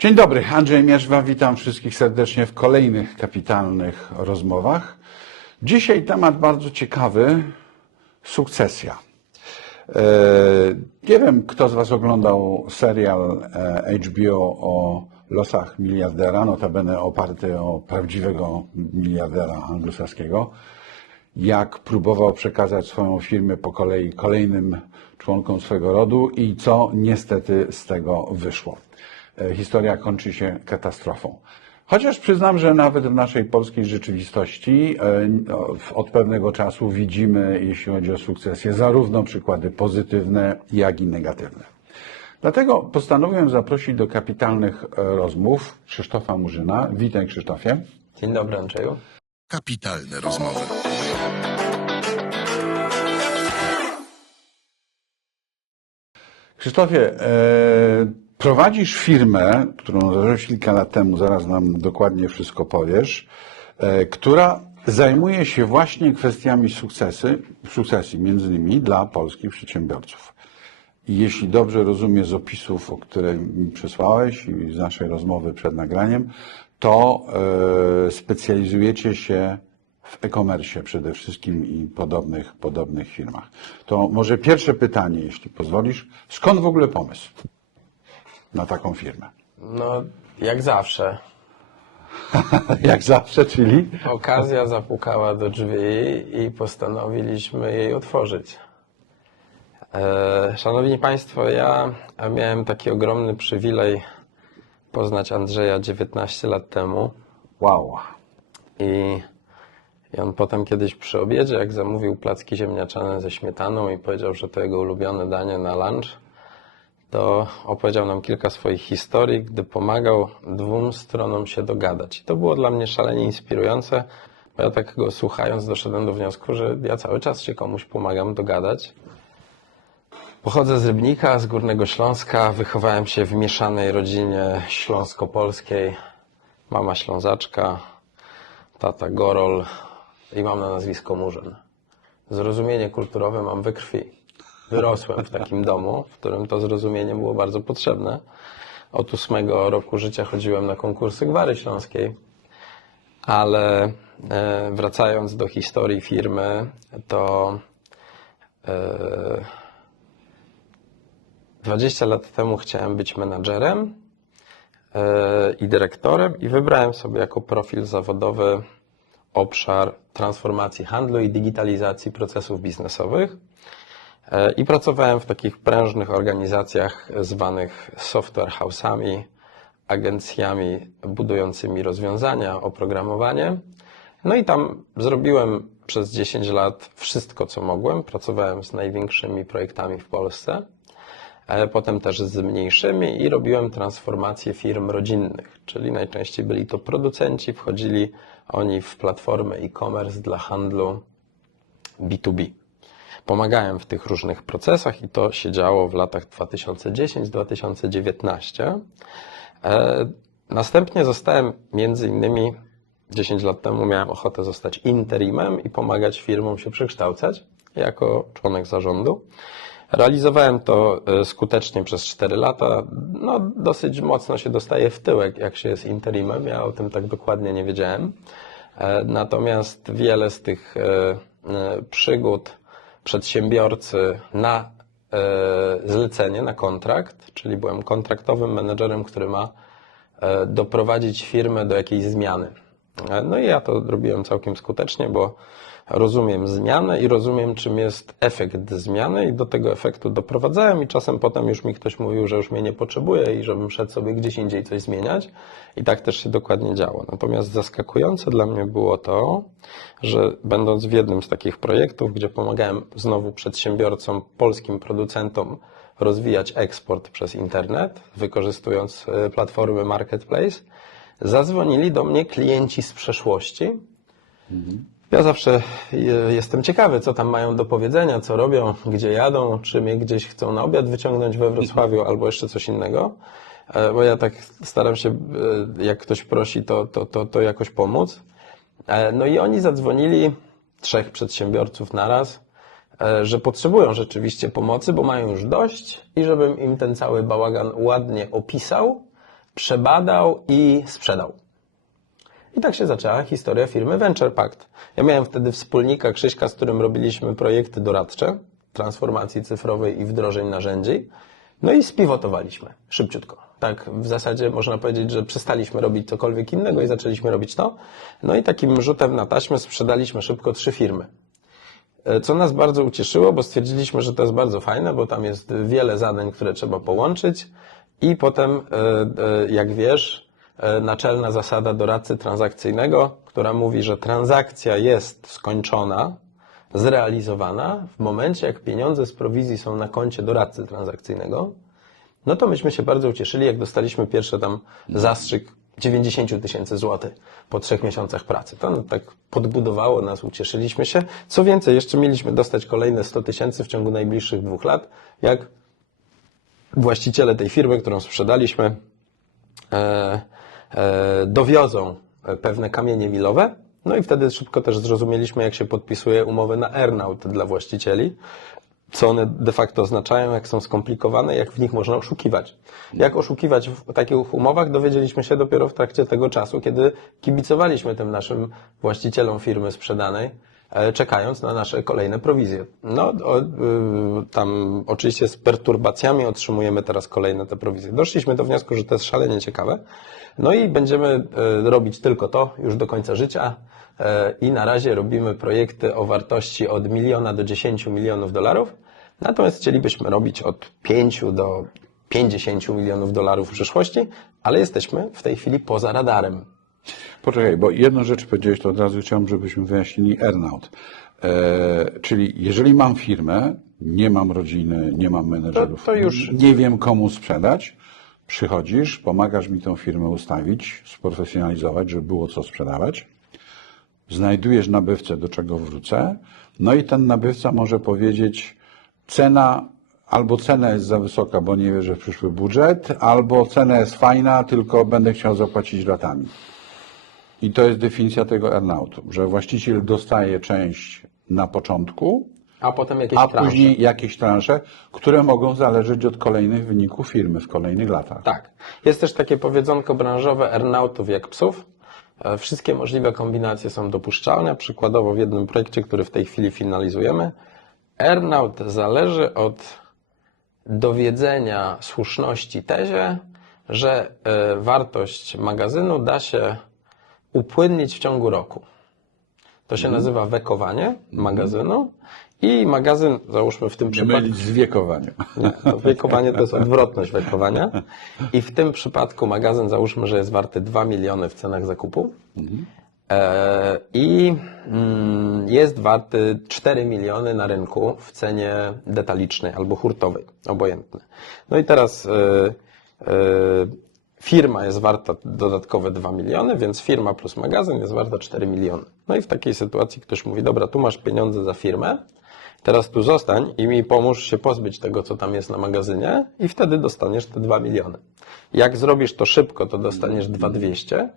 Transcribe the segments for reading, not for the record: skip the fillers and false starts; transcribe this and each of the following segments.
Dzień dobry, Andrzej Mierzwa, witam wszystkich serdecznie w kolejnych kapitalnych rozmowach. Dzisiaj temat bardzo ciekawy, sukcesja. Nie wiem, kto z Was oglądał serial HBO o losach miliardera, notabene oparty o prawdziwego miliardera anglosaskiego, jak próbował przekazać swoją firmę po kolei kolejnym członkom swego rodu i co niestety z tego wyszło. Historia kończy się katastrofą. Chociaż przyznam, że nawet w naszej polskiej rzeczywistości od pewnego czasu widzimy, jeśli chodzi o sukcesję, zarówno przykłady pozytywne, jak i negatywne. Dlatego postanowiłem zaprosić do kapitalnych rozmów Krzysztofa Murzyna. Witaj, Krzysztofie. Dzień dobry, Andrzeju. Kapitalne rozmowy. Krzysztofie, prowadzisz firmę, którą zacząłeś kilka lat temu, zaraz nam dokładnie wszystko powiesz, która zajmuje się właśnie kwestiami sukcesji, między innymi dla polskich przedsiębiorców. I jeśli dobrze rozumiem z opisów, które mi przesłałeś i z naszej rozmowy przed nagraniem, to specjalizujecie się w e-commerce przede wszystkim i podobnych firmach. To może pierwsze pytanie, jeśli pozwolisz, skąd w ogóle pomysł na taką firmę? No, jak zawsze. Jak zawsze, czyli? Okazja zapukała do drzwi i postanowiliśmy jej otworzyć. Szanowni Państwo, ja miałem taki ogromny przywilej poznać Andrzeja 19 lat temu. Wow. I on potem kiedyś przy obiedzie, jak zamówił placki ziemniaczane ze śmietaną i powiedział, że to jego ulubione danie na lunch, to opowiedział nam kilka swoich historii, gdy pomagał dwóm stronom się dogadać. I to było dla mnie szalenie inspirujące, bo ja tak go słuchając doszedłem do wniosku, że ja cały czas się komuś pomagam dogadać. Pochodzę z Rybnika, z Górnego Śląska, wychowałem się w mieszanej rodzinie śląsko-polskiej. Mama Ślązaczka, tata Gorol i mam na nazwisko Murzyn. Zrozumienie kulturowe mam we krwi. Wyrosłem w takim domu, w którym to zrozumienie było bardzo potrzebne. Od 8 roku życia chodziłem na konkursy Gwary Śląskiej, ale wracając do historii firmy, to 20 lat temu chciałem być menadżerem i dyrektorem i wybrałem sobie jako profil zawodowy obszar transformacji handlu i digitalizacji procesów biznesowych. I pracowałem w takich prężnych organizacjach zwanych software house'ami, agencjami budującymi rozwiązania, oprogramowanie. No i tam zrobiłem przez 10 lat wszystko, co mogłem. Pracowałem z największymi projektami w Polsce, potem też z mniejszymi i robiłem transformację firm rodzinnych, czyli najczęściej byli to producenci, wchodzili oni w platformę e-commerce dla handlu B2B. Pomagałem w tych różnych procesach i to się działo w latach 2010-2019. Następnie zostałem między innymi 10 lat temu miałem ochotę zostać interimem i pomagać firmom się przekształcać jako członek zarządu. Realizowałem to skutecznie przez 4 lata. No, dosyć mocno się dostaje w tyłek, jak się jest interimem. Ja o tym tak dokładnie nie wiedziałem. Natomiast wiele z tych przygód przedsiębiorcy na zlecenie, na kontrakt, czyli byłem kontraktowym menedżerem, który ma doprowadzić firmę do jakiejś zmiany. No i ja to robiłem całkiem skutecznie, bo rozumiem zmianę i rozumiem, czym jest efekt zmiany i do tego efektu doprowadzałem i czasem potem już mi ktoś mówił, że już mnie nie potrzebuje i żebym szedł sobie gdzieś indziej coś zmieniać i tak też się dokładnie działo. Natomiast zaskakujące dla mnie było to, że będąc w jednym z takich projektów, gdzie pomagałem znowu przedsiębiorcom, polskim producentom rozwijać eksport przez internet, wykorzystując platformy Marketplace, zadzwonili do mnie klienci z przeszłości. Ja zawsze jestem ciekawy, co tam mają do powiedzenia, co robią, gdzie jadą, czy mnie gdzieś chcą na obiad wyciągnąć we Wrocławiu albo jeszcze coś innego, bo ja tak staram się, jak ktoś prosi, to jakoś pomóc. No i oni zadzwonili, 3 przedsiębiorców naraz, że potrzebują rzeczywiście pomocy, bo mają już dość i żebym im ten cały bałagan ładnie opisał, przebadał i sprzedał. I tak się zaczęła historia firmy Venture Pact. Ja miałem wtedy wspólnika Krzyśka, z którym robiliśmy projekty doradcze, transformacji cyfrowej i wdrożeń narzędzi. No i spiwotowaliśmy szybciutko. Tak w zasadzie można powiedzieć, że przestaliśmy robić cokolwiek innego i zaczęliśmy robić to. No i takim rzutem na taśmę sprzedaliśmy szybko 3 firmy. Co nas bardzo ucieszyło, bo stwierdziliśmy, że to jest bardzo fajne, bo tam jest wiele zadań, które trzeba połączyć i potem, jak wiesz, naczelna zasada doradcy transakcyjnego, która mówi, że transakcja jest skończona, zrealizowana w momencie, jak pieniądze z prowizji są na koncie doradcy transakcyjnego, no to myśmy się bardzo ucieszyli, jak dostaliśmy pierwszy tam zastrzyk 90 000 złotych po 3 miesiącach pracy. To tak podbudowało nas, ucieszyliśmy się. Co więcej, jeszcze mieliśmy dostać kolejne 100 000 w ciągu najbliższych 2 lat, jak właściciele tej firmy, którą sprzedaliśmy, dowiozą pewne kamienie milowe. No i wtedy szybko też zrozumieliśmy, jak się podpisuje umowy na earn-out dla właścicieli, co one de facto oznaczają, jak są skomplikowane, jak w nich można oszukiwać. Jak oszukiwać w takich umowach, dowiedzieliśmy się dopiero w trakcie tego czasu, kiedy kibicowaliśmy tym naszym właścicielom firmy sprzedanej, czekając na nasze kolejne prowizje. No, tam oczywiście z perturbacjami otrzymujemy teraz kolejne te prowizje. Doszliśmy do wniosku, że to jest szalenie ciekawe. No i będziemy robić tylko to już do końca życia i na razie robimy projekty o wartości od 1 miliona do 10 milionów dolarów. Natomiast chcielibyśmy robić od 5 do 50 milionów dolarów w przyszłości, ale jesteśmy w tej chwili poza radarem. Poczekaj, bo jedną rzecz powiedziałeś, to od razu chciałbym, żebyśmy wyjaśnili earnout. Czyli jeżeli mam firmę, nie mam rodziny, nie mam menedżerów, to już nie wiem komu sprzedać, przychodzisz, pomagasz mi tą firmę ustawić, sprofesjonalizować, żeby było co sprzedawać, znajdujesz nabywcę, do czego wrócę, no i ten nabywca może powiedzieć albo cena jest za wysoka, bo nie wierzę w przyszły budżet, albo cena jest fajna, tylko będę chciał zapłacić ratami. I to jest definicja tego earnoutu, że właściciel dostaje część na początku, a potem jakieś a transze. później jakieś transze, które mogą zależeć od kolejnych wyników firmy w kolejnych latach. Tak. Jest też takie powiedzonko branżowe earnoutów jak psów. Wszystkie możliwe kombinacje są dopuszczalne. Przykładowo w jednym projekcie, który w tej chwili finalizujemy, earnout zależy od dowiedzenia słuszności tezie, że wartość magazynu da się upłynnić w ciągu roku. To się nazywa wekowanie magazynu i magazyn, załóżmy w tym Nie przypadku... mylić z wiekowaniem. Nie, to wiekowanie to jest odwrotność wekowania. I w tym przypadku magazyn, załóżmy, że jest warty 2 miliony w cenach zakupu i jest warty 4 miliony na rynku w cenie detalicznej albo hurtowej, obojętne. No i teraz firma jest warta dodatkowe 2 miliony, więc firma plus magazyn jest warta 4 miliony. No i w takiej sytuacji ktoś mówi, dobra, tu masz pieniądze za firmę, teraz tu zostań i mi pomóż się pozbyć tego, co tam jest na magazynie i wtedy dostaniesz te 2 miliony. Jak zrobisz to szybko, to dostaniesz 2200,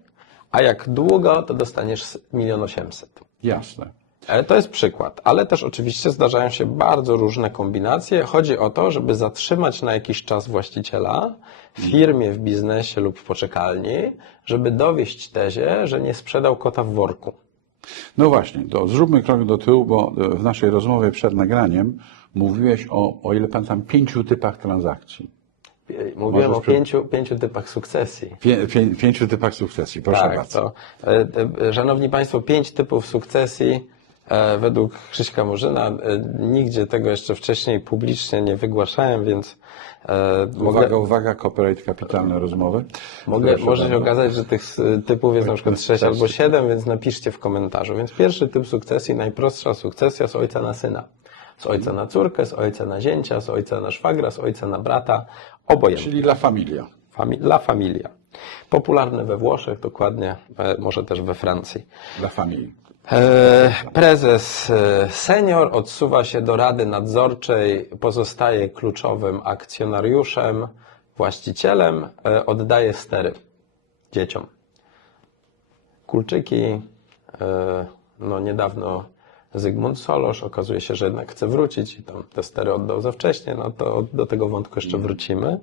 a jak długo, to dostaniesz 1 800 000. Jasne. To jest przykład, ale też oczywiście zdarzają się bardzo różne kombinacje. Chodzi o to, żeby zatrzymać na jakiś czas właściciela w firmie, w biznesie lub w poczekalni, żeby dowieść tezie, że nie sprzedał kota w worku. No właśnie, to zróbmy krok do tyłu, bo w naszej rozmowie przed nagraniem mówiłeś o ile pamiętam, 5 typach transakcji. Mówiłem o 5 typach sukcesji. 5 typach sukcesji, proszę Tak, bardzo. Szanowni Państwo, 5 typów sukcesji według Krzyśka Murzyna. Nigdzie tego jeszcze wcześniej publicznie nie wygłaszałem, więc Uwaga, copyright kapitalne rozmowy. może się okazać, że tych typów jest na przykład 6 albo 7, więc napiszcie w komentarzu. Więc pierwszy typ sukcesji, najprostsza sukcesja z ojca na syna. Z ojca na córkę, z ojca na zięcia, z ojca na szwagra, z ojca na brata, obojętnie. Czyli la familia. La familia. Popularne we Włoszech, dokładnie, może też we Francji. Dla familii. Prezes senior odsuwa się do rady nadzorczej, pozostaje kluczowym akcjonariuszem, właścicielem, oddaje stery dzieciom. Kulczyki, no niedawno Zygmunt Solorz, okazuje się, że jednak chce wrócić i tam te stery oddał za wcześnie, no to do tego wątku jeszcze wrócimy.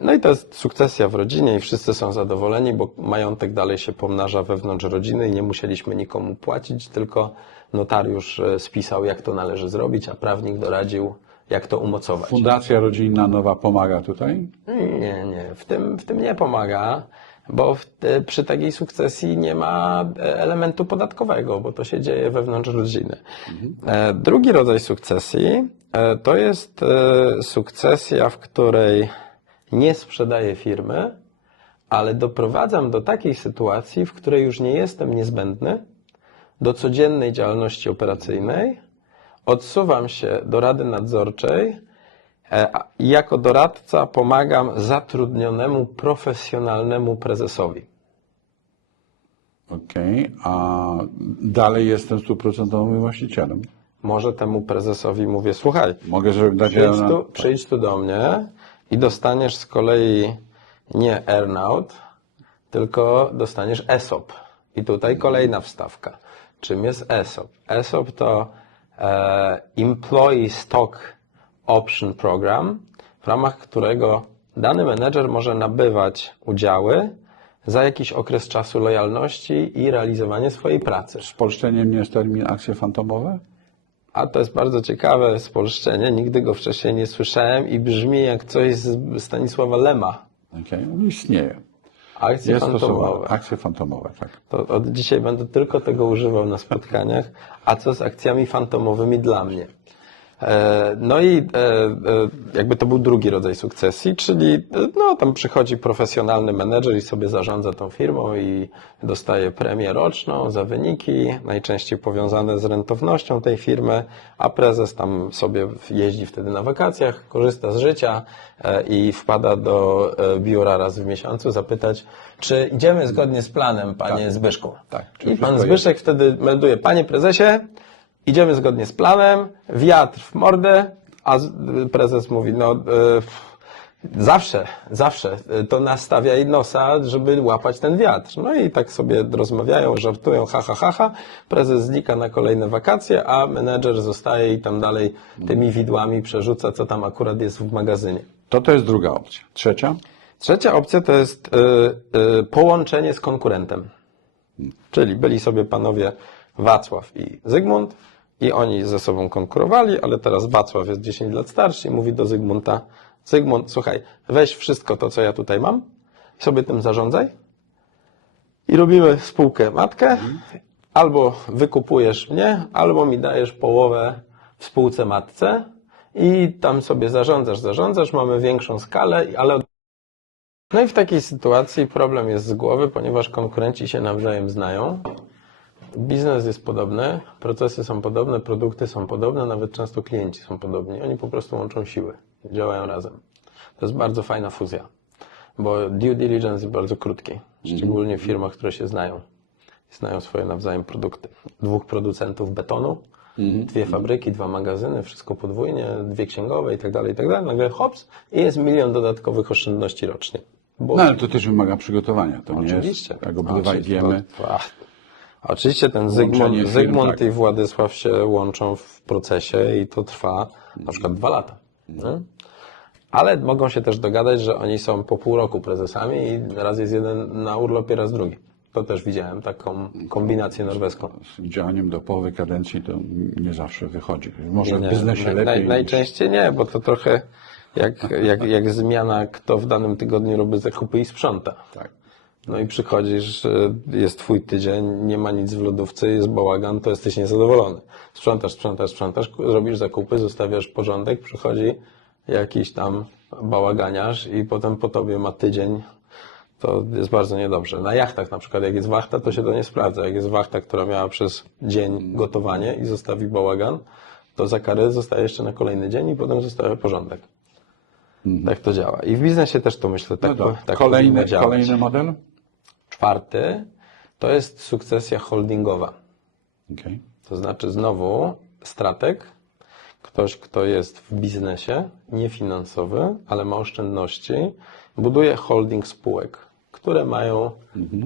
No i to jest sukcesja w rodzinie i wszyscy są zadowoleni, bo majątek dalej się pomnaża wewnątrz rodziny i nie musieliśmy nikomu płacić, tylko notariusz spisał, jak to należy zrobić, a prawnik doradził, jak to umocować. Fundacja Rodzinna Nowa pomaga tutaj? Nie, w tym nie pomaga, bo przy takiej sukcesji nie ma elementu podatkowego, bo to się dzieje wewnątrz rodziny. Drugi rodzaj sukcesji to jest sukcesja, w której nie sprzedaję firmy, ale doprowadzam do takiej sytuacji, w której już nie jestem niezbędny do codziennej działalności operacyjnej, odsuwam się do rady nadzorczej i jako doradca pomagam zatrudnionemu, profesjonalnemu prezesowi. Okej, a dalej jestem 100% właścicielem. Może temu prezesowi mówię, słuchaj, Mogę dać przyjdź tu do mnie i dostaniesz z kolei nie earnout, tylko dostaniesz ESOP. I tutaj kolejna wstawka. Czym jest ESOP? ESOP to Employee Stock Option Program, w ramach którego dany menedżer może nabywać udziały za jakiś okres czasu lojalności i realizowanie swojej pracy. Spolszczeniem nie jest termin akcje fantomowe? A to jest bardzo ciekawe spolszczenie, nigdy go wcześniej nie słyszałem i brzmi jak coś z Stanisława Lema. Okej, on istnieje. Akcje Jest fantomowe. akcje fantomowe, tak. To od dzisiaj będę tylko tego używał na spotkaniach. A co z akcjami fantomowymi dla mnie? No i jakby to był drugi rodzaj sukcesji, czyli no, tam przychodzi profesjonalny menedżer i sobie zarządza tą firmą i dostaje premię roczną za wyniki, najczęściej powiązane z rentownością tej firmy, a prezes tam sobie jeździ wtedy na wakacjach, korzysta z życia i wpada do biura raz w miesiącu zapytać, czy idziemy zgodnie z planem, panie Zbyszku. Tak. I pan Zbyszek wtedy melduje, panie prezesie, idziemy zgodnie z planem, wiatr w mordę, a prezes mówi, no zawsze to nastawiaj nosa, żeby łapać ten wiatr. No i tak sobie rozmawiają, żartują, ha. Prezes znika na kolejne wakacje, a menedżer zostaje i tam dalej tymi widłami przerzuca, co tam akurat jest w magazynie. To jest druga opcja. Trzecia? Trzecia opcja to jest połączenie z konkurentem. Czyli byli sobie panowie Wacław i Zygmunt i oni ze sobą konkurowali, ale teraz Wacław jest 10 lat starszy i mówi do Zygmunta, Zygmunt, słuchaj, weź wszystko to, co ja tutaj mam i sobie tym zarządzaj i robimy spółkę matkę, albo wykupujesz mnie, albo mi dajesz połowę w spółce matce i tam sobie zarządzasz, mamy większą skalę, ale... No i w takiej sytuacji problem jest z głowy, ponieważ konkurenci się nawzajem znają. Biznes jest podobny, procesy są podobne, produkty są podobne, nawet często klienci są podobni. Oni po prostu łączą siły, działają razem. To jest bardzo fajna fuzja, bo due diligence jest bardzo krótki, szczególnie w firmach, które się znają. Znają swoje nawzajem produkty. 2 producentów betonu, 2 fabryki, 2 magazyny, wszystko podwójnie, 2 księgowe i tak dalej. Nagle hops i jest 1 000 000 dodatkowych oszczędności rocznie. Bo... No ale to też wymaga przygotowania. To nie Oczywiście. jest, jak obydwaj wiemy. Oczywiście ten Zygmunt i Władysław się łączą w procesie i to trwa na przykład 2 lata. Nie? Ale mogą się też dogadać, że oni są po pół roku prezesami i raz jest jeden na urlopie, raz drugi. To też widziałem, taką kombinację norweską. Z działaniem do połowy kadencji to nie zawsze wychodzi. Może w biznesie lepiej. Najczęściej nie, bo to trochę jak zmiana, kto w danym tygodniu robi zakupy i sprząta. Tak. No i przychodzisz, jest twój tydzień, nie ma nic w lodówce, jest bałagan, to jesteś niezadowolony. Sprzątasz, robisz zakupy, zostawiasz porządek, przychodzi jakiś tam bałaganiarz i potem po tobie ma tydzień. To jest bardzo niedobrze. Na jachtach na przykład, jak jest wachta, to się to nie sprawdza. Jak jest wachta, która miała przez dzień gotowanie i zostawi bałagan, to za karę zostaje jeszcze na kolejny dzień i potem zostawia porządek. Tak to działa. I w biznesie też to myślę tak, tak powinno działać. Kolejny model? 4. to jest sukcesja holdingowa. Okay. To znaczy znowu strateg, ktoś, kto jest w biznesie, nie finansowy, ale ma oszczędności, buduje holding spółek. które mają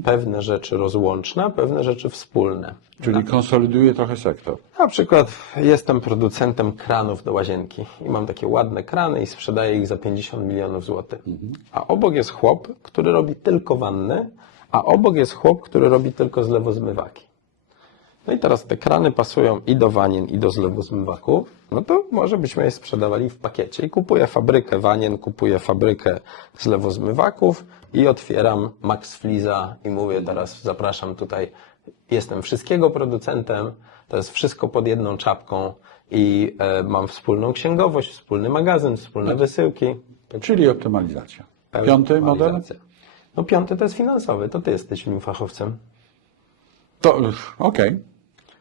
pewne rzeczy rozłączne, a pewne rzeczy wspólne. Czyli konsoliduje trochę sektor. Na przykład jestem producentem kranów do łazienki i mam takie ładne krany i sprzedaję ich za 50 milionów złotych. A obok jest chłop, który robi tylko wanny, a obok jest chłop, który robi tylko zlewozmywaki. No i teraz te krany pasują i do wanien, i do zlewozmywaków, no to może byśmy je sprzedawali w pakiecie. I kupuję fabrykę wanien, kupuję fabrykę zlewozmywaków i otwieram Max Fliza i mówię teraz, zapraszam tutaj, jestem wszystkiego producentem, to jest wszystko pod jedną czapką i mam wspólną księgowość, wspólny magazyn, wspólne wysyłki. Czyli optymalizacja. Pełna Piąty model? optymalizacja. No piąty to jest finansowy, to ty jesteś nim fachowcem. To okej.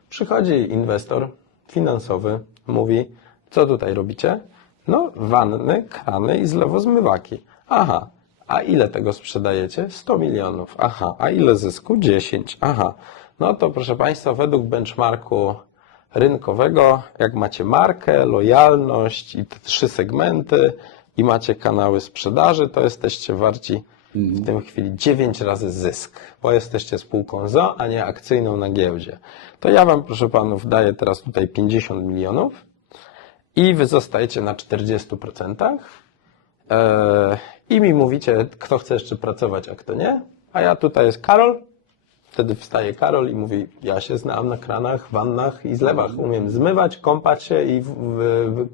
Przychodzi inwestor finansowy, mówi, co tutaj robicie? No, wanny, krany i zlewozmywaki. Aha, a ile tego sprzedajecie? 100 milionów. Aha, a ile zysku? 10. Aha, no to proszę Państwa, według benchmarku rynkowego, jak macie markę, lojalność i te 3 segmenty i macie kanały sprzedaży, to jesteście warci w tej chwili 9 razy zysk, bo jesteście spółką ZO, a nie akcyjną na giełdzie. To ja Wam, proszę Panów, daję teraz tutaj 50 milionów i Wy zostajecie na 40%. I mi mówicie, kto chce jeszcze pracować, a kto nie. A ja tutaj jest Karol. Wtedy wstaje Karol i mówi, ja się znam na kranach, wannach i zlewach. Umiem zmywać, kąpać się i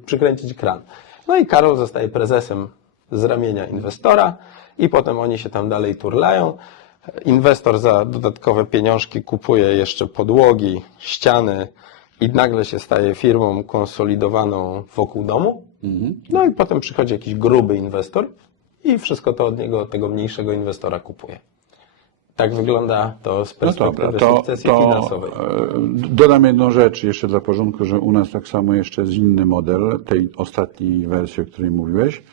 przykręcić kran. No i Karol zostaje prezesem z ramienia inwestora i potem oni się tam dalej turlają. Inwestor za dodatkowe pieniążki kupuje jeszcze podłogi, ściany i nagle się staje firmą konsolidowaną wokół domu. No i potem przychodzi jakiś gruby inwestor i wszystko to od niego, od tego mniejszego inwestora kupuje. Tak wygląda to z perspektywy sukcesji finansowej. Dodam jedną rzecz jeszcze dla porządku, że u nas tak samo jeszcze jest inny model tej ostatniej wersji, o której mówiłeś.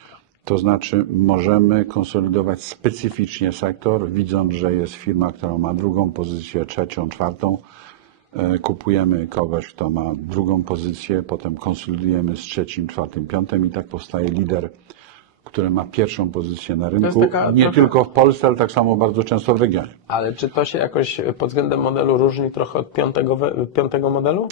To znaczy możemy konsolidować specyficznie sektor, widząc, że jest firma, która ma drugą pozycję, trzecią, czwartą. Kupujemy kogoś, kto ma drugą pozycję, potem konsolidujemy z trzecim, czwartym, piątym i tak powstaje lider, który ma pierwszą pozycję na rynku, nie tylko w Polsce, ale tak samo bardzo często w regionie. Ale czy to się jakoś pod względem modelu różni trochę od piątego modelu?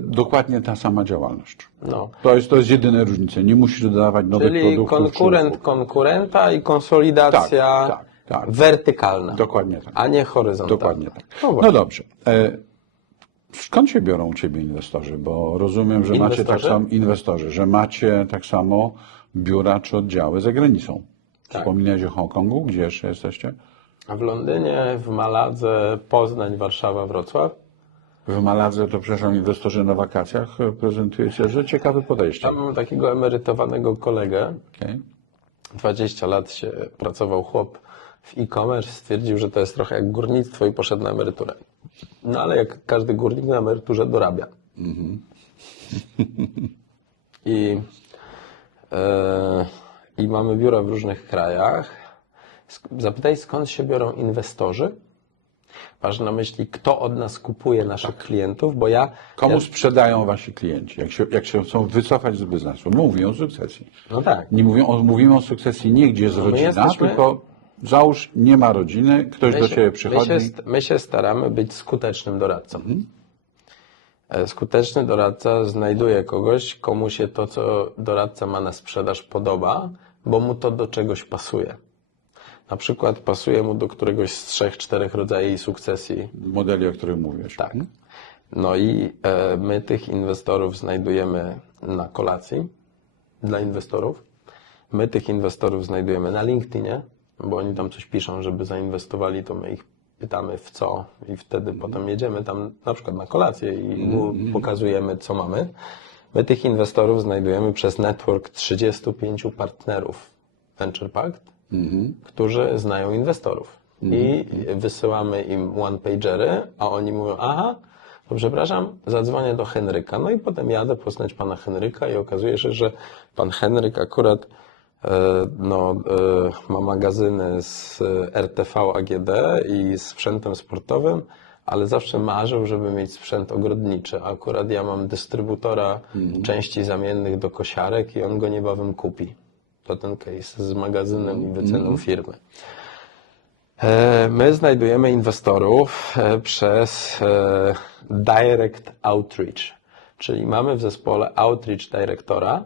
Dokładnie ta sama działalność. No. To jest jedyna różnica. Nie musisz dodawać nowych Czyli produktów. konkurent konkurenta i konsolidacja tak. wertykalna. Dokładnie tak. A nie horyzontalna. Dokładnie tak. No No dobrze. Skąd się biorą u Ciebie inwestorzy? Bo rozumiem, że macie tak samo inwestorzy, że macie tak samo biura czy oddziały za granicą. Tak. Wspominałeś o Hongkongu, gdzie jeszcze jesteście? W Londynie, w Maladze, Poznań, Warszawa, Wrocław. W Maladze to, przepraszam, inwestorzy na wakacjach prezentujecie, że ciekawe podejście. Tam mam takiego emerytowanego kolegę. Okay. 20 lat się pracował chłop w e-commerce, stwierdził, że to jest trochę jak górnictwo i poszedł na emeryturę. No ale jak każdy górnik na emeryturze dorabia. I mamy biura w różnych krajach. Zapytaj, skąd się biorą inwestorzy? Masz na myśli, kto od nas kupuje naszych klientów, bo Komu sprzedają wasi klienci, jak się chcą wycofać z biznesu? Mówią o sukcesji. No tak. Mówimy o sukcesji nie gdzie jest rodzina, tylko załóż, nie ma rodziny, ktoś do ciebie przychodzi. My się staramy być skutecznym doradcą. Skuteczny doradca znajduje kogoś, komu się to, co doradca ma na sprzedaż, podoba, bo mu to do czegoś pasuje. Na przykład pasuje mu do któregoś z 3-4 rodzajów sukcesji. Modeli, o których mówisz. Tak. No i my tych inwestorów znajdujemy na kolacji dla inwestorów. My tych inwestorów znajdujemy na LinkedInie, bo oni tam coś piszą, żeby zainwestowali, to my ich pytamy w co i wtedy potem jedziemy tam na przykład na kolację i pokazujemy, co mamy. My tych inwestorów znajdujemy przez network 35 partnerów Venture Pact, którzy znają inwestorów. I wysyłamy im one-pagery, a oni mówią, aha, to przepraszam, zadzwonię do Henryka. No i potem jadę poznać pana Henryka i okazuje się, że pan Henryk akurat ma magazyny z RTV AGD i sprzętem sportowym, ale zawsze marzył, żeby mieć sprzęt ogrodniczy. Akurat ja mam dystrybutora części zamiennych do kosiarek i on go niebawem kupi. To ten case z magazynem i wyceną firmy. My znajdujemy inwestorów przez direct outreach, czyli mamy w zespole outreach dyrektora,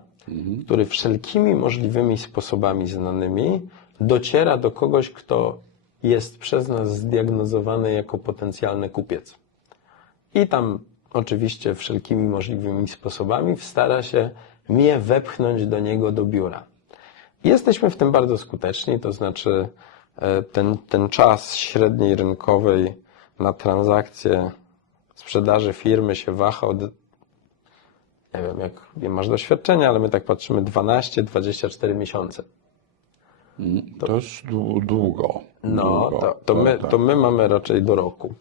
który wszelkimi możliwymi sposobami znanymi dociera do kogoś, kto jest przez nas zdiagnozowany jako potencjalny kupiec. I tam oczywiście wszelkimi możliwymi sposobami stara się mnie wepchnąć do niego do biura. Jesteśmy w tym bardzo skuteczni, to znaczy ten czas średniej rynkowej na transakcję sprzedaży firmy się waha od, nie wiem, jak nie masz doświadczenia, ale my tak patrzymy 12-24 miesiące. To jest długo. No, Długo. to my mamy raczej do roku.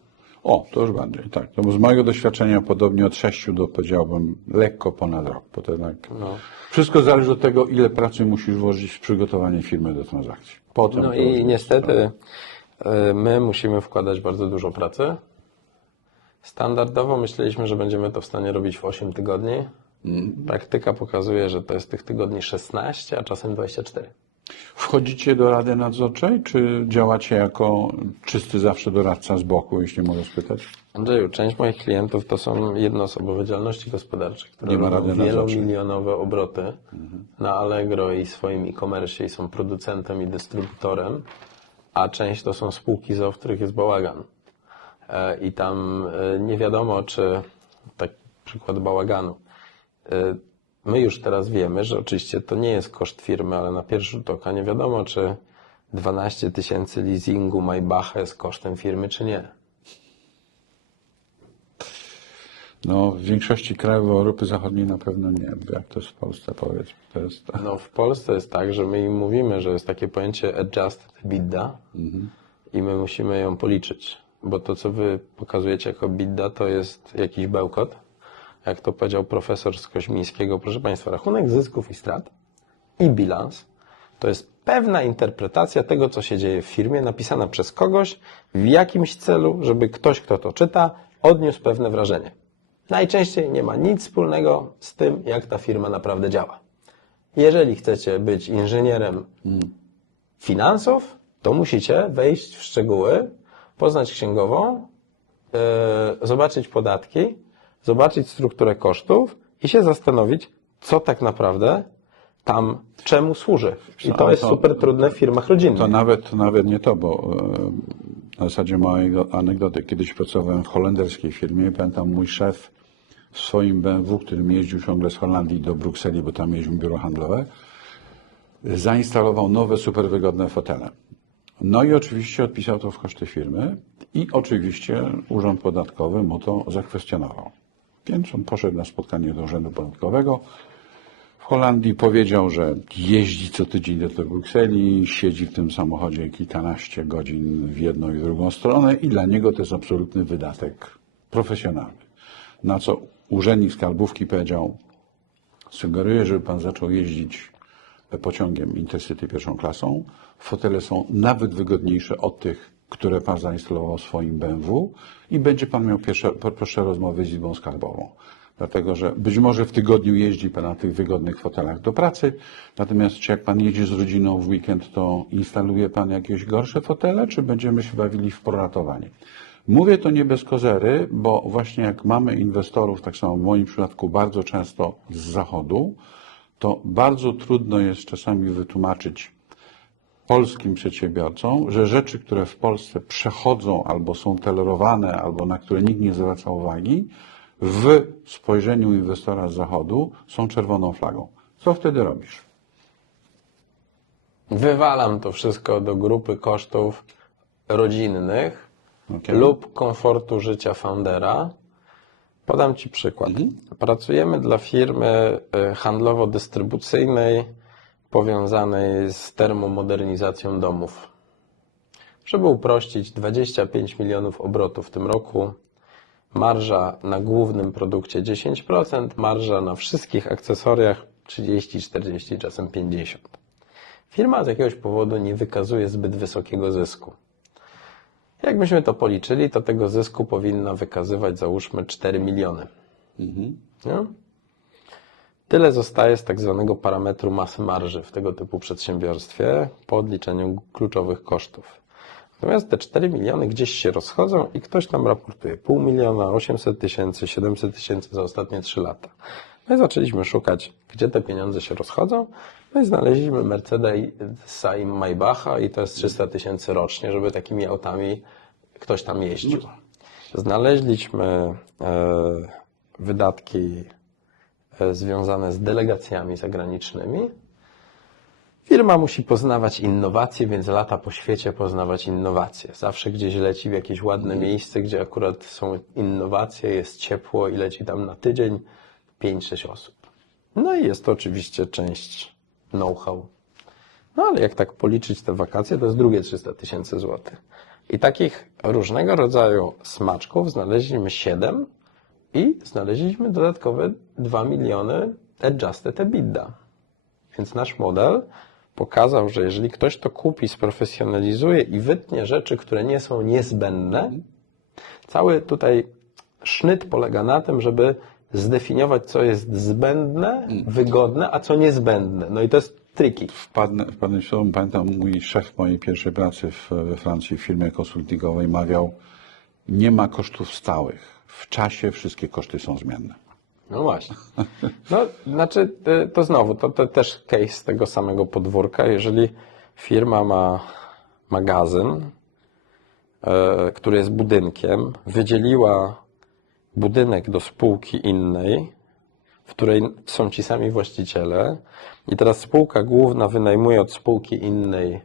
O, to już bardziej, tak. To z mojego doświadczenia podobnie od 6 do, powiedziałbym, lekko ponad rok. Bo to jednak wszystko zależy od tego, ile pracy musisz włożyć w przygotowanie firmy do transakcji. Potem No to i już niestety my musimy wkładać bardzo dużo pracy. Standardowo myśleliśmy, że będziemy to w stanie robić w 8 tygodni. Praktyka pokazuje, że to jest tych tygodni 16, a czasem 24. Wchodzicie do Rady Nadzorczej, czy działacie jako czysty zawsze doradca z boku, jeśli mogę spytać? Andrzeju, część moich klientów to są jednoosobowe działalności gospodarcze, które Nie ma robią Rady Nadzorczej. wielomilionowe obroty na Allegro i swoim e-commerce i są producentem i dystrybutorem, a część to są spółki z o, w których jest bałagan. I tam nie wiadomo, czy tak przykład bałaganu. My już teraz wiemy, że oczywiście to nie jest koszt firmy, ale na pierwszy rzut oka nie wiadomo, czy 12 000 leasingu Maybacha jest kosztem firmy, czy nie. No, w większości krajów Europy Zachodniej na pewno nie. Jak to jest w Polsce, powiedz. To jest... No w Polsce jest tak, że my im mówimy, że jest takie pojęcie adjusted EBITDA i my musimy ją policzyć, bo to, co wy pokazujecie jako EBITDA, to jest jakiś bełkot. Jak to powiedział profesor z Koźmińskiego, proszę Państwa, rachunek zysków i strat i bilans to jest pewna interpretacja tego, co się dzieje w firmie, napisana przez kogoś w jakimś celu, żeby ktoś, kto to czyta, odniósł pewne wrażenie. Najczęściej nie ma nic wspólnego z tym, jak ta firma naprawdę działa. Jeżeli chcecie być inżynierem finansów, to musicie wejść w szczegóły, poznać księgową, zobaczyć podatki, zobaczyć strukturę kosztów i się zastanowić, co tak naprawdę tam czemu służy. I to jest super trudne w firmach rodzinnych. To nawet nie to, bo na zasadzie mojej anegdoty. Kiedyś pracowałem w holenderskiej firmie i pamiętam, mój szef w swoim BMW, którym jeździł ciągle z Holandii do Brukseli, bo tam mieliśmy biuro handlowe, zainstalował nowe, super wygodne fotele. No i oczywiście odpisał to w koszty firmy i oczywiście Urząd Podatkowy mu to zakwestionował. Więc on poszedł na spotkanie do Urzędu Podatkowego w Holandii, powiedział, że jeździ co tydzień do tej Brukseli, siedzi w tym samochodzie kilkanaście godzin w jedną i w drugą stronę i dla niego to jest absolutny wydatek profesjonalny. Na co urzędnik skarbówki powiedział, sugeruję, żeby pan zaczął jeździć pociągiem Intercity pierwszą klasą. Fotele są nawet wygodniejsze od tych, które pan zainstalował w swoim BMW i będzie pan miał pierwsze rozmowy z Izbą Skarbową. Dlatego, że być może w tygodniu jeździ pan na tych wygodnych fotelach do pracy, natomiast czy jak pan jedzie z rodziną w weekend, to instaluje pan jakieś gorsze fotele, czy będziemy się bawili w proratowanie? Mówię to nie bez kozery, bo właśnie jak mamy inwestorów, tak samo w moim przypadku bardzo często z zachodu, to bardzo trudno jest czasami wytłumaczyć polskim przedsiębiorcom, że rzeczy, które w Polsce przechodzą albo są tolerowane, albo na które nikt nie zwraca uwagi, w spojrzeniu inwestora z zachodu są czerwoną flagą. Co wtedy robisz? Wywalam to wszystko do grupy kosztów rodzinnych Okay. lub komfortu życia foundera. Podam Ci przykład. Pracujemy dla firmy handlowo-dystrybucyjnej powiązanej z termomodernizacją domów. Żeby uprościć, 25 milionów obrotów w tym roku, marża na głównym produkcie 10%, marża na wszystkich akcesoriach 30, 40, czasem 50%. Firma z jakiegoś powodu nie wykazuje zbyt wysokiego zysku. Jakbyśmy to policzyli, to tego zysku powinna wykazywać, załóżmy, 4 miliony. Nie? Tyle zostaje z tak zwanego parametru masy marży w tego typu przedsiębiorstwie po odliczeniu kluczowych kosztów. Natomiast te 4 miliony gdzieś się rozchodzą i ktoś tam raportuje 500 000, 800 000, 700 000 za ostatnie 3 lata. No i zaczęliśmy szukać, gdzie te pieniądze się rozchodzą. No i znaleźliśmy Mercedesa i Maybacha i to jest 300 000 rocznie, żeby takimi autami ktoś tam jeździł. Znaleźliśmy wydatki związane z delegacjami zagranicznymi. Firma musi poznawać innowacje, więc lata po świecie poznawać innowacje. Zawsze gdzieś leci w jakieś ładne miejsce, gdzie akurat są innowacje, jest ciepło i leci tam na tydzień 5-6 osób. No i jest to oczywiście część know-how. No ale jak tak policzyć te wakacje, to jest drugie 300 000 złotych. I takich różnego rodzaju smaczków znaleźliśmy 7 i znaleźliśmy dodatkowe 2 miliony adjusted EBITDA. Więc nasz model pokazał, że jeżeli ktoś to kupi, sprofesjonalizuje i wytnie rzeczy, które nie są niezbędne, cały tutaj sznyt polega na tym, żeby zdefiniować, co jest zbędne, wygodne, a co niezbędne. No i to jest tricky. Wpadnę w słowem, pamiętam, mój szef mojej pierwszej pracy we Francji w firmie konsultingowej mawiał, nie ma kosztów stałych. W czasie wszystkie koszty są zmienne. No właśnie. No, znaczy, to znowu, to też case tego samego podwórka. Jeżeli firma ma magazyn, który jest budynkiem, wydzieliła budynek do spółki innej, w której są ci sami właściciele i teraz spółka główna wynajmuje od spółki innej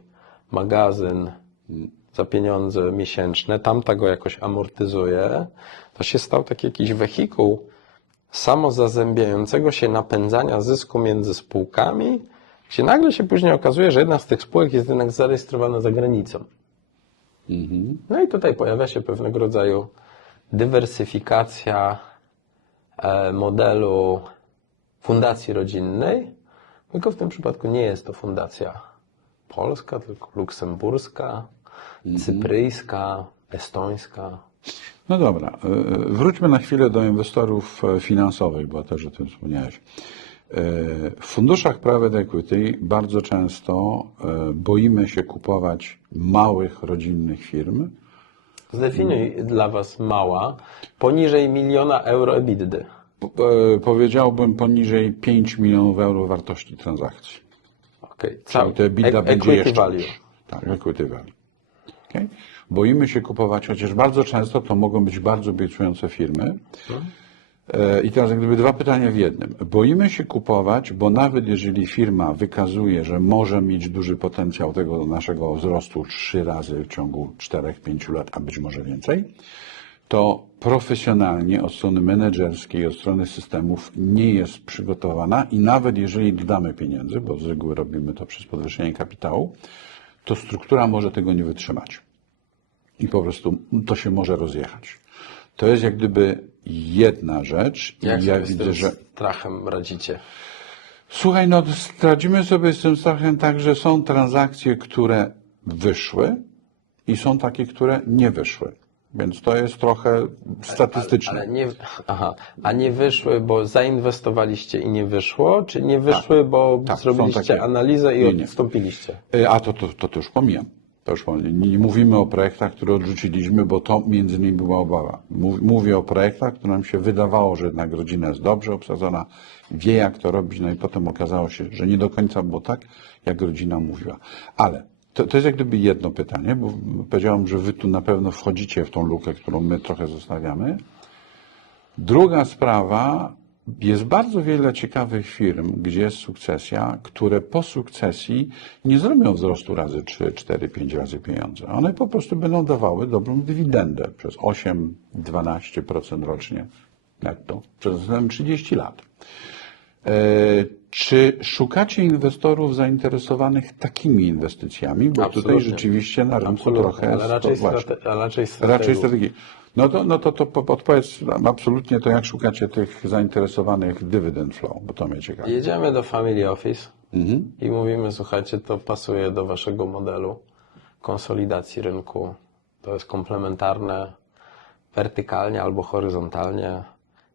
magazyn za pieniądze miesięczne, tamta go jakoś amortyzuje, to się stał taki jakiś wehikuł samozazębiającego się napędzania zysku między spółkami, gdzie nagle się później okazuje, że jedna z tych spółek jest jednak zarejestrowana za granicą. No i tutaj pojawia się pewnego rodzaju dywersyfikacja modelu fundacji rodzinnej, tylko w tym przypadku nie jest to fundacja polska, tylko luksemburska, cypryjska, estońska. No dobra, wróćmy na chwilę do inwestorów finansowych, bo też o tym wspomniałeś. W funduszach private equity bardzo często boimy się kupować małych, rodzinnych firm. Zdefiniuj dla Was mała, poniżej 1 000 000 euro EBITDA. Powiedziałbym poniżej 5 milionów euro wartości transakcji. Okay. Czyli to EBITDA będzie equity jeszcze value. wyższe. Tak, equity value. Okay? Boimy się kupować, chociaż bardzo często to mogą być bardzo obiecujące firmy. I teraz jak gdyby 2 pytania w jednym. Boimy się kupować, bo nawet jeżeli firma wykazuje, że może mieć duży potencjał tego naszego wzrostu 3 razy w ciągu 4-5 lat, a być może więcej, to profesjonalnie od strony menedżerskiej, od strony systemów nie jest przygotowana i nawet jeżeli dodamy pieniędzy, bo z reguły robimy to przez podwyższenie kapitału, to struktura może tego nie wytrzymać. I po prostu to się może rozjechać. To jest jak gdyby jedna rzecz. Jak I ja sobie widzę, z tym że... strachem radzicie? Słuchaj, no radzimy sobie z tym strachem tak, że są transakcje, które wyszły i są takie, które nie wyszły. Więc to jest trochę statystyczne. Ale nie, a nie wyszły, bo zainwestowaliście i nie wyszło, czy nie wyszły, bo tak, zrobiliście są takie. analizę i Nie. odstąpiliście? A to już pomijam. To już pomijam. Nie mówimy o projektach, które odrzuciliśmy, bo to między innymi była obawa. Mówię o projektach, które nam się wydawało, że jednak rodzina jest dobrze obsadzona, wie jak to robić, no i potem okazało się, że nie do końca było tak, jak rodzina mówiła. Ale to jest jak gdyby jedno pytanie, bo powiedziałem, że wy tu na pewno wchodzicie w tą lukę, którą my trochę zostawiamy. Druga sprawa, jest bardzo wiele ciekawych firm, gdzie jest sukcesja, które po sukcesji nie zrobią wzrostu razy 3, 4, 5 razy pieniądze. One po prostu będą dawały dobrą dywidendę przez 8-12% rocznie netto przez 30 lat. Czy szukacie inwestorów zainteresowanych takimi inwestycjami? Bo Absolutnie. tutaj rzeczywiście na rynku trochę ale raczej, raczej strategii. No to odpowiedz absolutnie to, jak szukacie tych zainteresowanych dividend flow, bo to mnie ciekawi. Jedziemy do Family Office i mówimy, słuchajcie, to pasuje do waszego modelu konsolidacji rynku. To jest komplementarne wertykalnie albo horyzontalnie.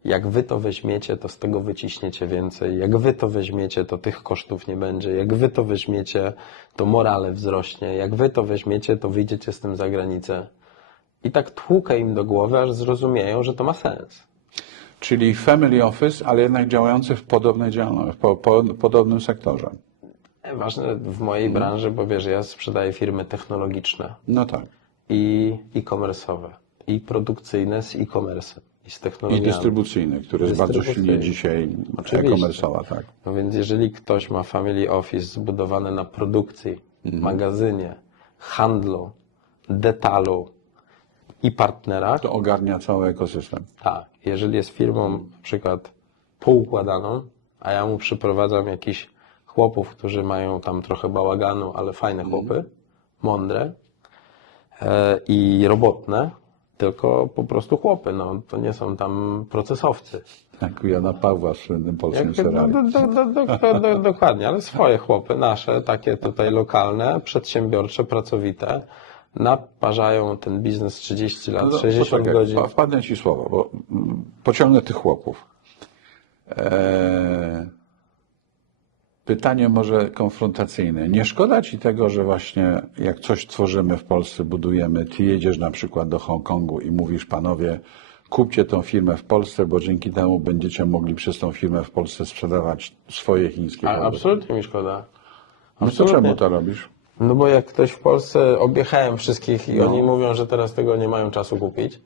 Jak wy to weźmiecie, to z tego wyciśniecie więcej. Jak wy to weźmiecie, to tych kosztów nie będzie. Jak wy to weźmiecie, to morale wzrośnie. Jak wy to weźmiecie, to wyjdziecie z tym za granicę. I tak tłukę im do głowy, aż zrozumieją, że to ma sens. Czyli family office, ale jednak działający w podobnej działalności, podobnym sektorze. Ważne w mojej branży, bo wiesz, ja sprzedaję firmy technologiczne No tak. i e-commerce'owe, i produkcyjne z e-commerce'em, i z I technologiami. dystrybucyjny, który jest bardzo silnie dzisiaj Oczywiście. e-commerce'owa, tak. No więc jeżeli ktoś ma family office zbudowany na produkcji, magazynie, handlu, detalu i partnerach, To ogarnia cały ekosystem. tak, jeżeli jest firmą na przykład poukładaną, a ja mu przyprowadzam jakichś chłopów, którzy mają tam trochę bałaganu, ale fajne chłopy, mądre i robotne, tylko po prostu chłopy, no to nie są tam procesowcy. Jak u Jana Pawła w słynnym polskim serialu. Dokładnie, ale swoje chłopy, nasze, takie tutaj lokalne, przedsiębiorcze, pracowite, naparzają ten biznes 30 lat, 60 poczekaj, godzin. Wpadnę ci słowo, bo pociągnę tych chłopów. Pytanie może konfrontacyjne. Nie szkoda ci tego, że właśnie jak coś tworzymy w Polsce, budujemy, ty jedziesz na przykład do Hongkongu i mówisz, panowie, kupcie tą firmę w Polsce, bo dzięki temu będziecie mogli przez tą firmę w Polsce sprzedawać swoje chińskie produkty. Absolutnie mi szkoda. No to czemu to robisz? No bo jak ktoś w Polsce, objechałem wszystkich i oni mówią, że teraz tego nie mają czasu kupić.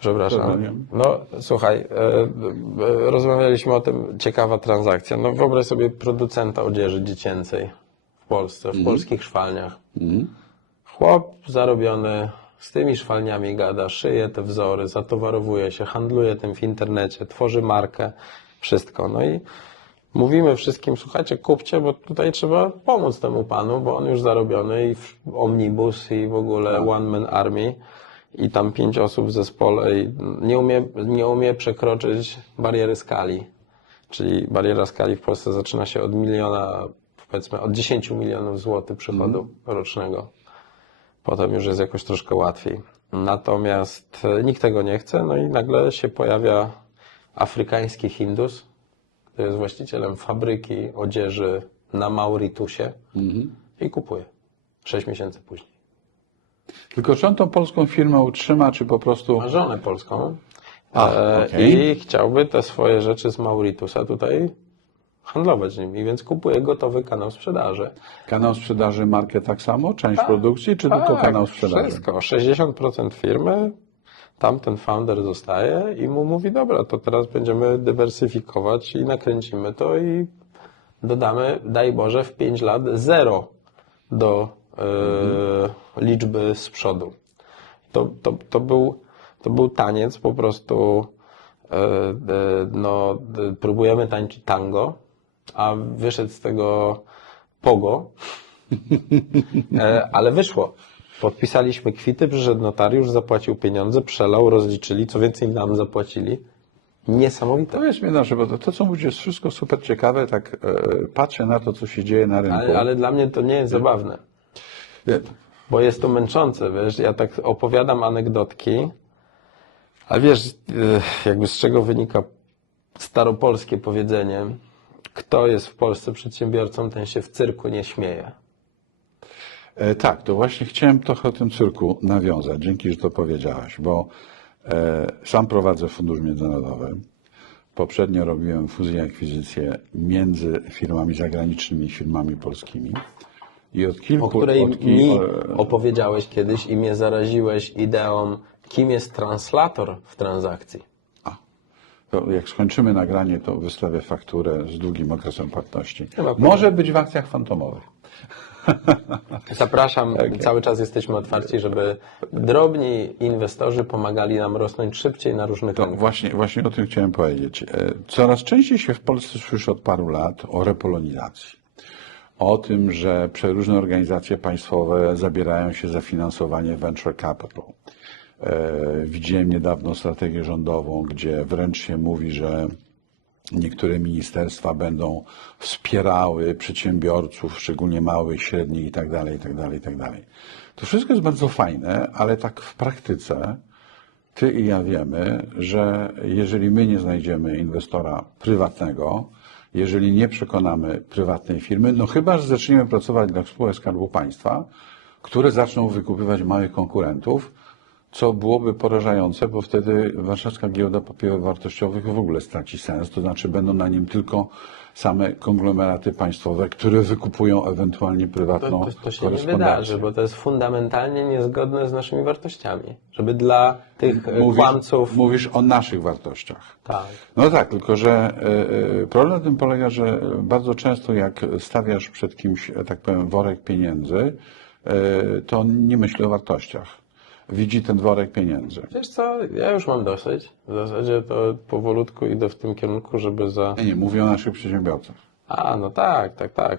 Przepraszam. Rozumiem. No słuchaj, rozmawialiśmy o tym, ciekawa transakcja. No wyobraź sobie producenta odzieży dziecięcej w Polsce, w polskich szwalniach. Chłop zarobiony z tymi szwalniami gada, szyje te wzory, zatowarowuje się, handluje tym w internecie, tworzy markę, wszystko. No i mówimy wszystkim, słuchajcie, kupcie, bo tutaj trzeba pomóc temu panu, bo on już zarobiony i omnibus i w ogóle one man army i tam 5 osób w zespole i nie umie przekroczyć bariery skali. Czyli bariera skali w Polsce zaczyna się od miliona, powiedzmy od 10 milionów złotych przychodu rocznego. Potem już jest jakoś troszkę łatwiej. Natomiast nikt tego nie chce, no i nagle się pojawia afrykański Hindus, który jest właścicielem fabryki odzieży na Mauritiusie i kupuje 6 miesięcy później. Tylko czy on tą polską firmę utrzyma, czy po prostu... Ma żonę polską okej. i chciałby te swoje rzeczy z Mauritiusa tutaj handlować nimi, więc kupuje gotowy kanał sprzedaży. Kanał sprzedaży, markę tak samo? Część produkcji, czy tylko kanał sprzedaży? Wszystko. 60% firmy, tamten founder zostaje i mu mówi, dobra, to teraz będziemy dywersyfikować i nakręcimy to i dodamy, daj Boże, w 5 lat 0 do liczby z przodu. To był taniec po prostu, próbujemy tańczyć tango, a wyszedł z tego pogo, ale wyszło. Podpisaliśmy kwity, przyszedł notariusz, zapłacił pieniądze, przelał, rozliczyli, co więcej nam zapłacili. Niesamowite. Powiedz mi, nasze, bo to, co mówisz, jest wszystko super ciekawe, tak patrzę na to, co się dzieje na rynku. Ale dla mnie to nie jest zabawne, bo jest to męczące, wiesz, ja tak opowiadam anegdotki, a wiesz, jakby z czego wynika staropolskie powiedzenie, kto jest w Polsce przedsiębiorcą, ten się w cyrku nie śmieje. Tak, to właśnie chciałem trochę o tym cyrku nawiązać. Dzięki, że to powiedziałaś, bo sam prowadzę fundusz międzynarodowy. Poprzednio robiłem fuzję i akwizycję między firmami zagranicznymi i firmami polskimi. I od kilku... O której mi opowiedziałeś kiedyś i mnie zaraziłeś ideą, kim jest translator w transakcji. To jak skończymy nagranie, to wystawię fakturę z długim okresem płatności. Chyba Może być w akcjach fantomowych. Zapraszam, cały czas jesteśmy otwarci, żeby drobni inwestorzy pomagali nam rosnąć szybciej na różnych To rynkach. właśnie o tym chciałem powiedzieć. Coraz częściej się w Polsce słyszy od paru lat o repolonizacji. O tym, że przeróżne organizacje państwowe zabierają się za finansowanie venture capital. Widziałem niedawno strategię rządową, gdzie wręcz się mówi, że niektóre ministerstwa będą wspierały przedsiębiorców, szczególnie małych, średnich itd. To wszystko jest bardzo fajne, ale tak w praktyce ty i ja wiemy, że jeżeli my nie znajdziemy inwestora prywatnego, jeżeli nie przekonamy prywatnej firmy, no chyba, że zaczniemy pracować dla spółek Skarbu Państwa, które zaczną wykupywać małych konkurentów, co byłoby porażające, bo wtedy Warszawska Giełda Papierów Wartościowych w ogóle straci sens, to znaczy będą na nim tylko same konglomeraty państwowe, które wykupują ewentualnie prywatną To się nie korespondencję. wydarzy, bo to jest fundamentalnie niezgodne z naszymi wartościami. Żeby dla tych kłamców... Mówisz o naszych wartościach. Tak. No tak, tylko że problem na tym polega, że bardzo często jak stawiasz przed kimś, tak powiem, worek pieniędzy, to nie myśli o wartościach. Widzi ten worek pieniędzy. Wiesz co, ja już mam dosyć. W zasadzie to powolutku idę w tym kierunku, żeby za... Nie, mówię o naszych przedsiębiorcach. A, no tak,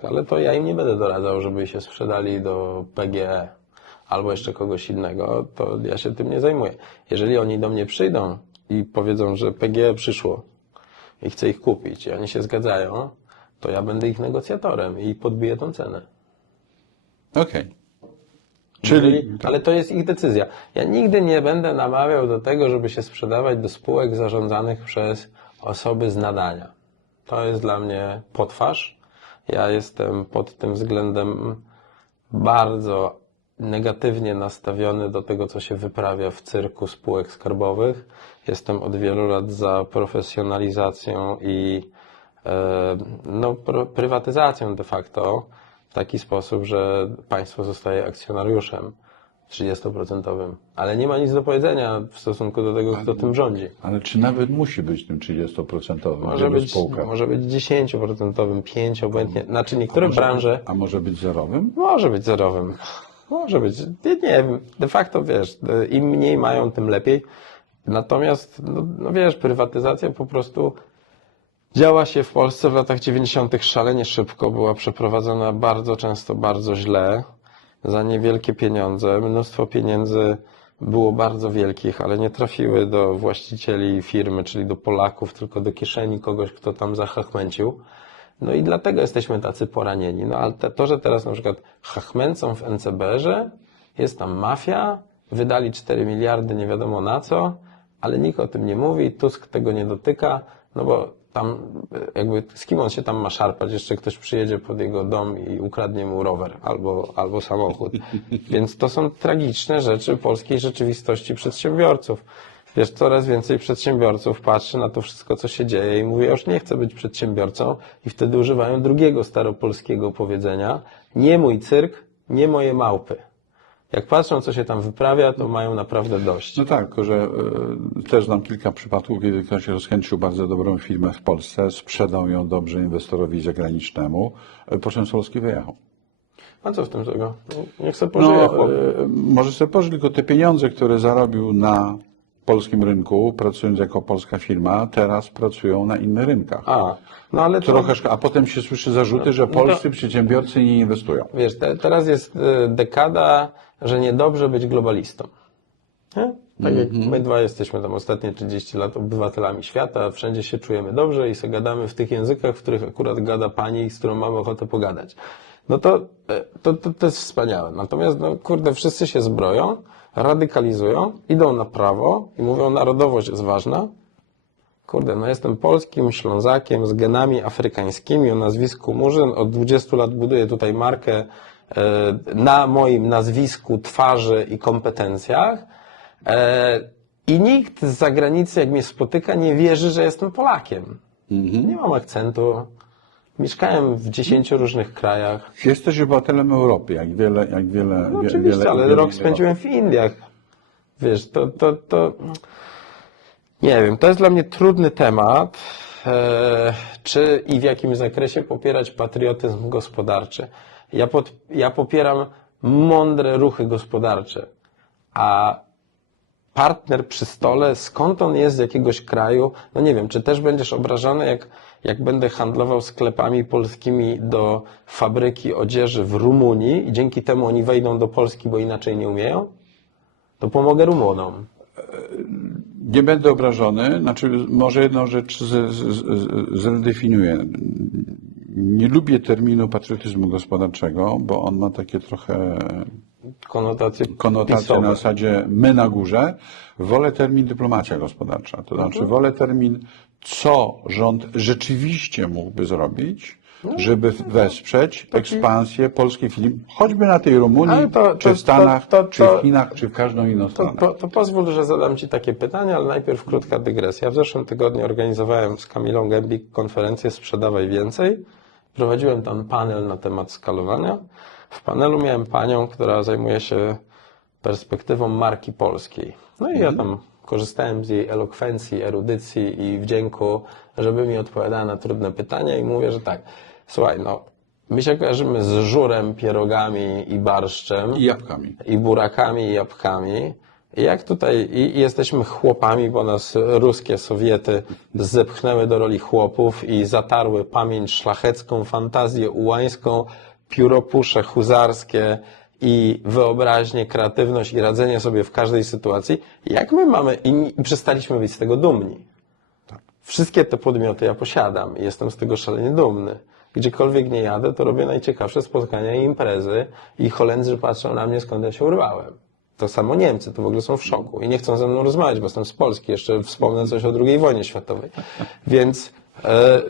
ale to ja im nie będę doradzał, żeby się sprzedali do PGE albo jeszcze kogoś innego, to ja się tym nie zajmuję. Jeżeli oni do mnie przyjdą i powiedzą, że PGE przyszło i chce ich kupić i oni się zgadzają, to ja będę ich negocjatorem i podbiję tą cenę. Okej. Czyli... Ale to jest ich decyzja. Ja nigdy nie będę namawiał do tego, żeby się sprzedawać do spółek zarządzanych przez osoby z nadania. To jest dla mnie potwarz. Ja jestem pod tym względem bardzo negatywnie nastawiony do tego, co się wyprawia w cyrku spółek skarbowych. Jestem od wielu lat za profesjonalizacją i prywatyzacją de facto w taki sposób, że państwo zostaje akcjonariuszem 30%, ale nie ma nic do powiedzenia w stosunku do tego, kto tym rządzi. Ale czy nawet musi być tym 30% w wielu spółkach? Może być 10%, 5%, obojętnie. Znaczy niektóre branże... A może być zerowym? Może być zerowym. Może być. Nie wiem. De facto, wiesz, im mniej mają, tym lepiej. Natomiast, no wiesz, prywatyzacja po prostu działa się w Polsce w latach 90. szalenie szybko. Była przeprowadzona bardzo często, bardzo źle, za niewielkie pieniądze. Mnóstwo pieniędzy było bardzo wielkich, ale nie trafiły do właścicieli firmy, czyli do Polaków, tylko do kieszeni kogoś, kto tam zachachmęcił. No i dlatego jesteśmy tacy poranieni. No ale to, że teraz na przykład chachmęcą w NCBR-ze, jest tam mafia, wydali 4 miliardy nie wiadomo na co, ale nikt o tym nie mówi, Tusk tego nie dotyka, no bo tam jakby z kim on się tam ma szarpać, jeszcze ktoś przyjedzie pod jego dom i ukradnie mu rower albo samochód. Więc to są tragiczne rzeczy polskiej rzeczywistości przedsiębiorców. Wiesz, coraz więcej przedsiębiorców patrzy na to wszystko, co się dzieje i mówi, ja już nie chcę być przedsiębiorcą i wtedy używają drugiego staropolskiego powiedzenia, nie mój cyrk, nie moje małpy. Jak patrzą, co się tam wyprawia, to mają naprawdę dość. No tak, tylko że też znam kilka przypadków, kiedy ktoś rozchęcił bardzo dobrą firmę w Polsce, sprzedał ją dobrze inwestorowi zagranicznemu, po czym z Polski wyjechał. A co w tym złego? Niech sobie pożyje. Może sobie pożyć, tylko te pieniądze, które zarobił na polskim rynku, pracując jako polska firma, teraz pracują na innych rynkach. No ale to... A potem się słyszy zarzuty, że polscy przedsiębiorcy nie inwestują. Wiesz, teraz jest dekada, że niedobrze być globalistą. Nie? Tak jak my dwa jesteśmy tam ostatnie 30 lat obywatelami świata, wszędzie się czujemy dobrze i sobie gadamy w tych językach, w których akurat gada pani, z którą mamy ochotę pogadać. No to jest wspaniałe. Natomiast, no kurde, wszyscy się zbroją, radykalizują, idą na prawo i mówią, narodowość jest ważna. Kurde, no jestem polskim Ślązakiem z genami afrykańskimi o nazwisku Murzyn. Od 20 lat buduję tutaj markę na moim nazwisku, twarzy i kompetencjach. I nikt z zagranicy, jak mnie spotyka, nie wierzy, że jestem Polakiem. Nie mam akcentu. Mieszkałem w 10 różnych krajach. Jesteś obywatelem Europy, jak wiele. No oczywiście, ale rok spędziłem w Indiach. Wiesz, nie wiem, to jest dla mnie trudny temat, czy i w jakim zakresie popierać patriotyzm gospodarczy. Ja popieram mądre ruchy gospodarcze, a partner przy stole, skąd on jest z jakiegoś kraju, no nie wiem, czy też będziesz obrażony, jak będę handlował sklepami polskimi do fabryki odzieży w Rumunii i dzięki temu oni wejdą do Polski, bo inaczej nie umieją? To pomogę Rumunom. Nie będę obrażony, znaczy może jedną rzecz zredefiniuję. Nie lubię terminu patriotyzmu gospodarczego, bo on ma takie trochę konotacje pisowe. na zasadzie my na górze, wolę termin dyplomacja gospodarcza. To znaczy wolę termin, co rząd rzeczywiście mógłby zrobić, żeby wesprzeć ekspansję polskiej firm, choćby na tej Rumunii, Ale czy w Stanach, czy w Chinach, czy w każdą inną stronę. To pozwól, że zadam Ci takie pytanie, ale najpierw krótka dygresja. W zeszłym tygodniu organizowałem z Kamilą Gębik konferencję Sprzedawaj Więcej. Prowadziłem tam panel na temat skalowania. W panelu miałem panią, która zajmuje się perspektywą marki polskiej. No i ja tam korzystałem z jej elokwencji, erudycji i wdzięku, żeby mi odpowiadała na trudne pytania i mówię, że tak, słuchaj, no, my się kojarzymy z żurem, pierogami i barszczem. I jabłkami. I burakami, i jabłkami. I jak tutaj, i jesteśmy chłopami, bo nas ruskie Sowiety zepchnęły do roli chłopów i zatarły pamięć szlachecką, fantazję ułańską, pióropusze huzarskie i wyobraźnię, kreatywność i radzenie sobie w każdej sytuacji. Jak my mamy, i przestaliśmy być z tego dumni. Wszystkie te podmioty ja posiadam i jestem z tego szalenie dumny. Gdziekolwiek nie jadę, to robię najciekawsze spotkania i imprezy i Holendrzy patrzą na mnie, skąd ja się urwałem. To samo Niemcy, to w ogóle są w szoku i nie chcą ze mną rozmawiać, bo jestem z Polski. Jeszcze wspomnę coś o II wojnie światowej. Więc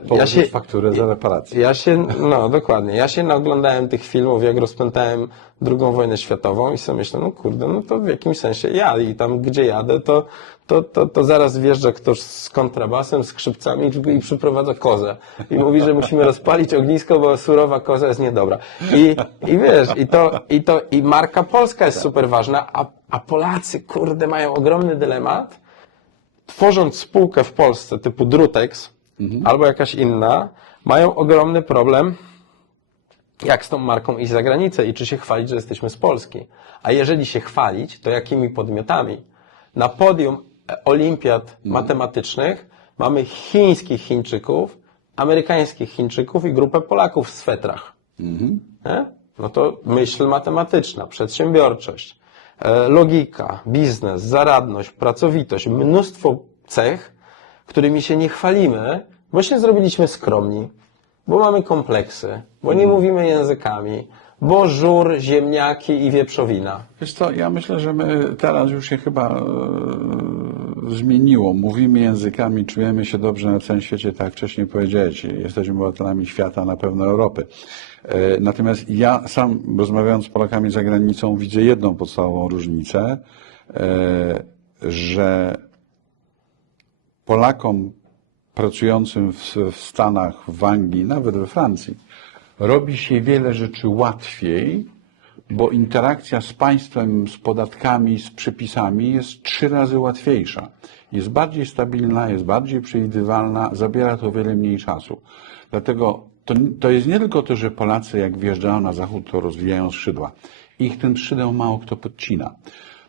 Położyć fakturę za reparację. no dokładnie, ja się naoglądałem tych filmów, jak rozpętałem II wojnę światową i sobie myślę, no kurde, no to w jakimś sensie ja i tam gdzie jadę, to zaraz wjeżdża ktoś z kontrabasem, skrzypcami i przyprowadza kozę. I mówi, że musimy rozpalić ognisko, bo surowa koza jest niedobra. I wiesz, i marka polska jest super ważna, a Polacy, kurde, mają ogromny dylemat, tworząc spółkę w Polsce typu Drutex, albo jakaś inna, mają ogromny problem, jak z tą marką iść za granicę i czy się chwalić, że jesteśmy z Polski. A jeżeli się chwalić, to jakimi podmiotami? Na podium olimpiad matematycznych mamy chińskich Chińczyków, amerykańskich Chińczyków i grupę Polaków w swetrach. Nie? No to myśl matematyczna, przedsiębiorczość, logika, biznes, zaradność, pracowitość, mnóstwo cech, którymi się nie chwalimy, bo się zrobiliśmy skromni, bo mamy kompleksy, bo nie mówimy językami, bo żur, ziemniaki i wieprzowina. Wiesz co, ja myślę, że my teraz już się chyba zmieniło. Mówimy językami, czujemy się dobrze na całym świecie, tak jak wcześniej powiedziałeś. Jesteśmy obywatelami świata, na pewno Europy. Natomiast ja sam, rozmawiając z Polakami za granicą, widzę jedną podstawową różnicę, że Polakom pracującym w Stanach, w Anglii, nawet we Francji, robi się wiele rzeczy łatwiej, bo interakcja z państwem, z podatkami, z przepisami jest 3 razy łatwiejsza. Jest bardziej stabilna, jest bardziej przewidywalna, zabiera to wiele mniej czasu. Dlatego to jest nie tylko to, że Polacy jak wjeżdżają na zachód, to rozwijają skrzydła. Ich ten skrzydeł mało kto podcina.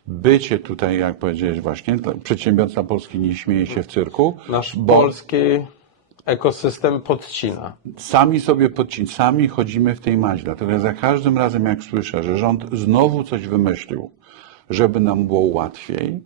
Bycie tutaj, jak powiedziałeś właśnie, przedsiębiorca polski nie śmieje się w cyrku. Nasz polski ekosystem podcina. Sami sobie sami chodzimy w tej maźle. Dlatego za każdym razem, jak słyszę, że rząd znowu coś wymyślił, żeby nam było łatwiej,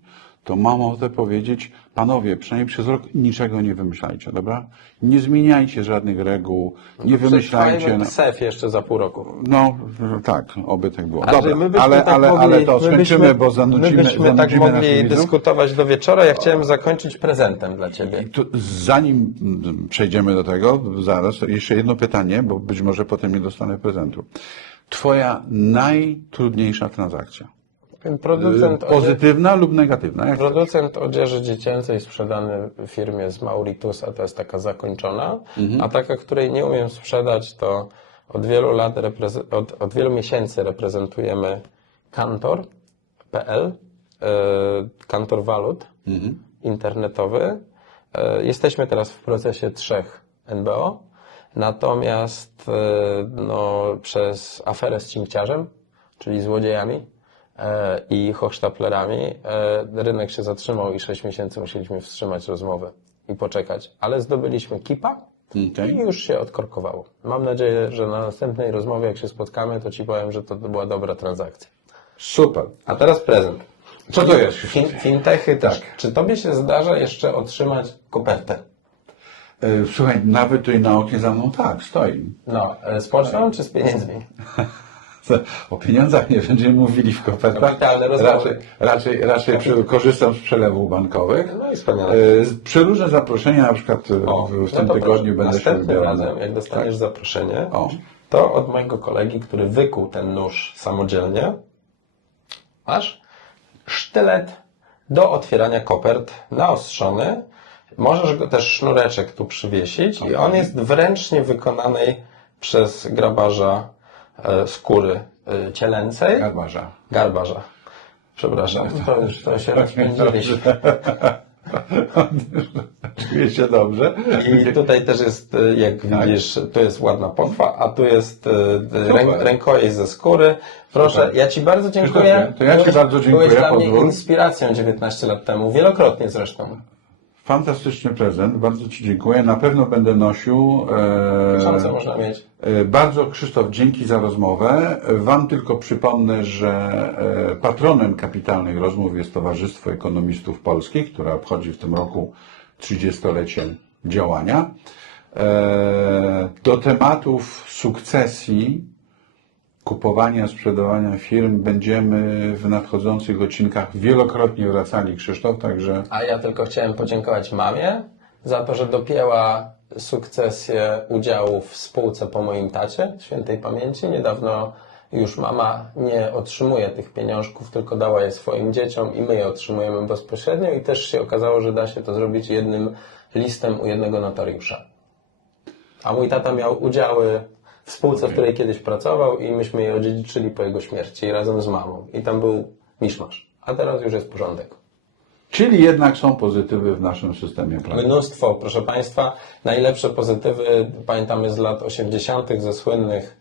to mam ochotę powiedzieć, panowie, przynajmniej przez rok niczego nie wymyślajcie, dobra? Nie zmieniajcie żadnych reguł, nie wymyślajcie. KSEF jeszcze za pół roku. No tak, oby tak było. Ale Dobra, ale to skończymy, bo zanudzimy My byśmy tak naszych mogli widzów. dyskutować do wieczora. Ja chciałem zakończyć prezentem dla Ciebie. Tu, zanim przejdziemy do tego, zaraz, jeszcze jedno pytanie, bo być może potem nie dostanę prezentu. Twoja najtrudniejsza transakcja? Pozytywna lub negatywna? Jak Producent odzieży dziecięcej sprzedany w firmie z Mauritusa, to jest taka zakończona, a taka, której nie umiem sprzedać, to od wielu lat, od wielu miesięcy reprezentujemy Kantor.pl, Kantor Walut internetowy. Jesteśmy teraz w procesie 3 NBO, natomiast przez aferę z cinkciarzem, czyli złodziejami, i hochsztaplerami, rynek się zatrzymał i 6 miesięcy musieliśmy wstrzymać rozmowę i poczekać. Ale zdobyliśmy kipa i już się odkorkowało. Mam nadzieję, że na następnej rozmowie, jak się spotkamy, to Ci powiem, że to była dobra transakcja. Super. A teraz prezent. Co to jest? Fintechy też. Czy Tobie się zdarza jeszcze otrzymać kopertę? Słuchaj, nawet tutaj na oknie za mną tak, stoi. No, z pocztą czy z pieniędzmi? O pieniądzach nie będziemy mówili w kopertach. Kapitalne rozmowy. Raczej korzystam z przelewów bankowych. No i wspaniale. Przeróżne zaproszenia, na przykład w tym to tygodniu będę się następnym ubierał. razem, jak dostaniesz zaproszenie, O. to od mojego kolegi, który wykuł ten nóż samodzielnie, masz sztylet do otwierania kopert naostrzony. Możesz go też sznureczek tu przywiesić i on jest w ręcznie wykonanej przez grabarza skóry cielęcej. Garbarza. Przepraszam, to się rozpędziliśmy. Czuję się dobrze. I tutaj też jest, jak widzisz, tu jest ładna pochwa, a tu jest rękojeść ze skóry. Proszę, Super. ja Ci bardzo dziękuję. Krzysztofie, to ja Ci bardzo dziękuję. Byłeś dla mnie Pozwól. inspiracją 19 lat temu, wielokrotnie zresztą. Fantastyczny prezent, bardzo Ci dziękuję. Na pewno będę nosił. Tysiące można mieć. Bardzo, Krzysztof, dzięki za rozmowę. Wam tylko przypomnę, że patronem Kapitalnych Rozmów jest Towarzystwo Ekonomistów Polskich, które obchodzi w tym roku 30-lecie działania. Do tematów sukcesji, kupowania, sprzedawania firm będziemy w nadchodzących odcinkach wielokrotnie wracali, Krzysztof, także A ja tylko chciałem podziękować mamie za to, że dopięła sukcesję udziałów w spółce po moim tacie, świętej pamięci. Niedawno już mama nie otrzymuje tych pieniążków, tylko dała je swoim dzieciom i my je otrzymujemy bezpośrednio i też się okazało, że da się to zrobić jednym listem u jednego notariusza. A mój tata miał udziały w spółce, w której kiedyś pracował i myśmy je odziedziczyli po jego śmierci razem z mamą. I tam był miszmasz. A teraz już jest porządek. czyli jednak są pozytywy w naszym systemie prawnym. Mnóstwo, proszę Państwa. Najlepsze pozytywy pamiętamy z lat 80. ze słynnych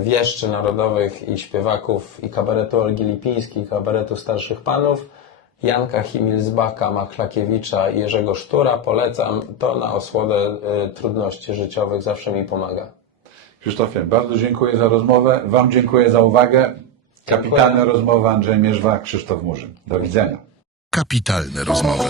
wieszczy narodowych i śpiewaków i kabaretu Olgi Lipińskiej, i kabaretu Starszych Panów. Janka Himilsbaka, Machlakiewicza i Jerzego Sztura. Polecam. To na osłodę trudności życiowych zawsze mi pomaga. Krzysztofie, bardzo dziękuję za rozmowę. Wam dziękuję za uwagę. Kapitalne rozmowy, Andrzej Mierzwa, Krzysztof Murzyn. Do widzenia. Kapitalne rozmowy.